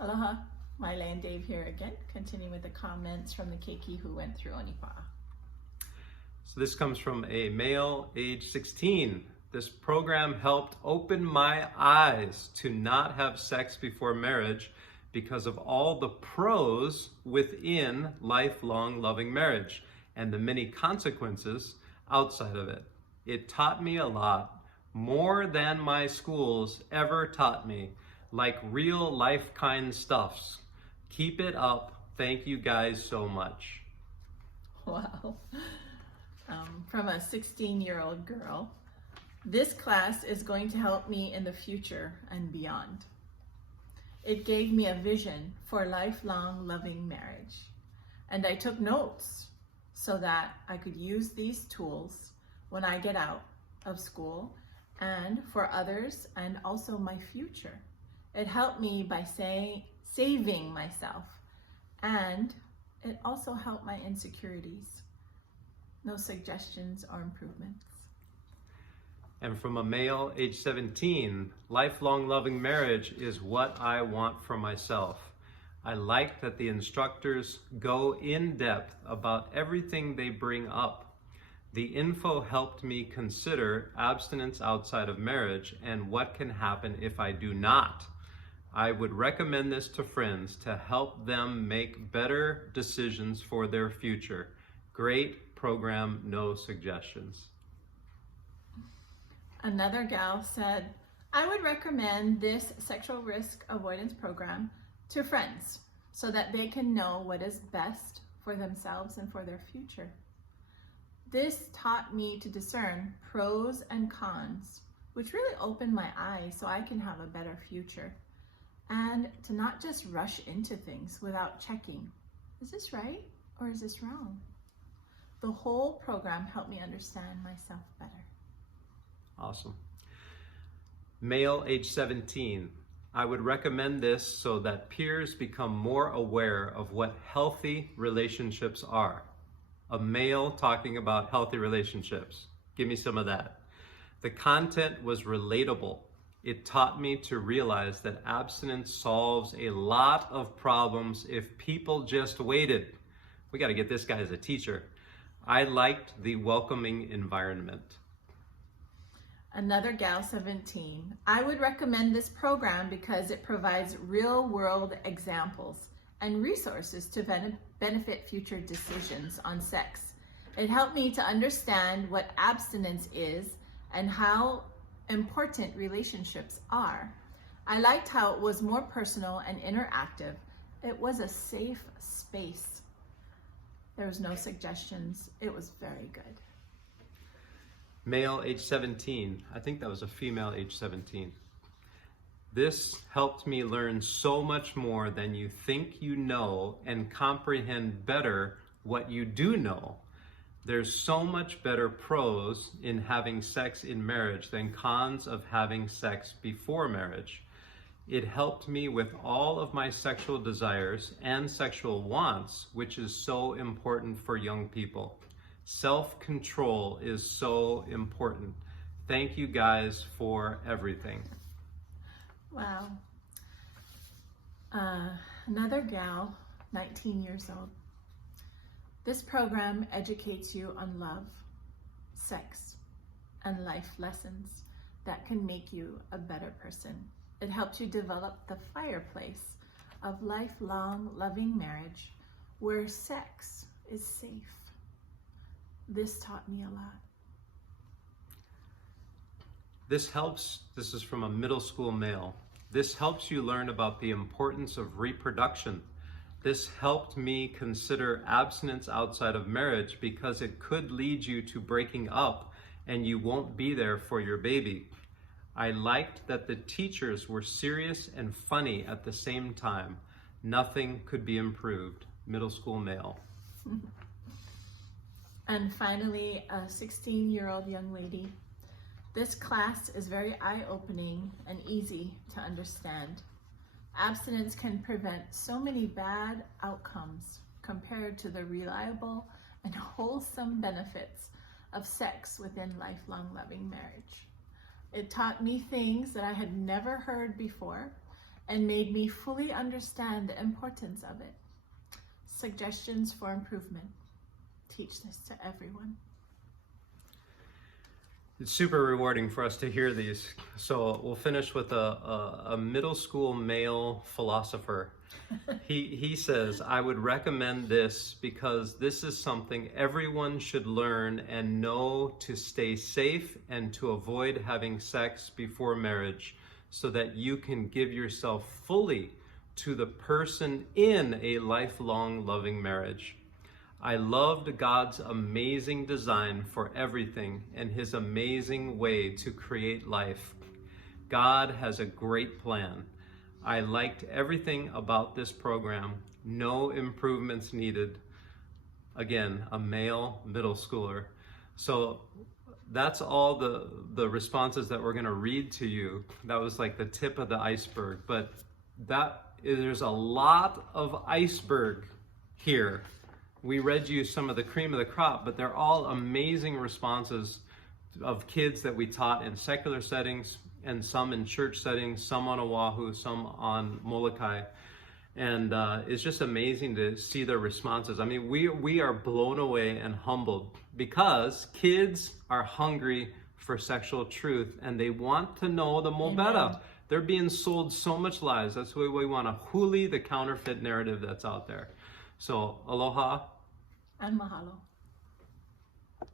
Aloha, Maile and Dave here again, continuing with the comments from the Keiki who went through ONIPA'A. So this comes from a male age 16. This program helped open my eyes to not have sex before marriage because of all the pros within lifelong loving marriage and the many consequences outside of it. It taught me a lot, more than my schools ever taught me, like real life kind stuffs. Keep it up. Thank you guys so much. Wow. From a 16-year-old girl, this class is going to help me in the future and beyond. It gave me a vision for lifelong loving marriage, and I took notes so that I could use these tools when I get out of school and for others and also my future. It helped me by saving myself, and it also helped my insecurities. No suggestions or improvements. And from a male age 17, lifelong loving marriage is what I want for myself. I like that the instructors go in depth about everything they bring up. The info helped me consider abstinence outside of marriage and what can happen if I do not. I would recommend this to friends to help them make better decisions for their future. Great program, no suggestions. Another gal said, I would recommend this sexual risk avoidance program to friends so that they can know what is best for themselves and for their future. This taught me to discern pros and cons, which really opened my eyes so I can have a better future. And to not just rush into things without checking, is this right or is this wrong? The whole program helped me understand myself better. Awesome. Male age 17. I would recommend this so that peers become more aware of what healthy relationships are. A male talking about healthy relationships. Give me some of that. The content was relatable. It taught me to realize that abstinence solves a lot of problems if people just waited. We got to get this guy as a teacher. I liked the welcoming environment. Another gal 17. I would recommend this program because it provides real-world examples and resources to benefit future decisions on sex. It helped me to understand what abstinence is and how important relationships are. I liked how it was more personal and interactive. It was a safe space. There was no suggestions. It was very good. Male age 17. I think that was a female age 17. This helped me learn so much more than you think you know and comprehend better what you do know. There's so much better pros in having sex in marriage than cons of having sex before marriage. It helped me with all of my sexual desires and sexual wants, which is so important for young people. Self-control is so important. Thank you guys for everything. Wow. Another gal, 19 years old. This program educates you on love, sex, and life lessons that can make you a better person. It helps you develop the fireplace of lifelong loving marriage where sex is safe. This taught me a lot. This is from a middle school male. This helps you learn about the importance of reproduction. This helped me consider abstinence outside of marriage because it could lead you to breaking up and you won't be there for your baby. I liked that the teachers were serious and funny at the same time. Nothing could be improved. Middle school male. And finally, a 16-year-old young lady. This class is very eye-opening and easy to understand. Abstinence can prevent so many bad outcomes compared to the reliable and wholesome benefits of sex within lifelong loving marriage. It taught me things that I had never heard before, and made me fully understand the importance of it. Suggestions for improvement. Teach this to everyone. It's super rewarding for us to hear these. So we'll finish with a middle school male philosopher. He says, I would recommend this because this is something everyone should learn and know to stay safe and to avoid having sex before marriage so that you can give yourself fully to the person in a lifelong loving marriage. I loved God's amazing design for everything and his amazing way to create life. God has a great plan. I liked everything about this program. No improvements needed. Again, a male middle schooler. So that's all the responses that we're going to read to you. That was like the tip of the iceberg. But there's a lot of iceberg here. We read you some of the cream of the crop, but they're all amazing responses of kids that we taught in secular settings and some in church settings, some on Oahu, some on Molokai. And it's just amazing to see their responses. I mean, we are blown away and humbled because kids are hungry for sexual truth and they want to know the Mobetta. They're being sold so much lies. That's why we want to huli the counterfeit narrative that's out there. So, aloha. And mahalo.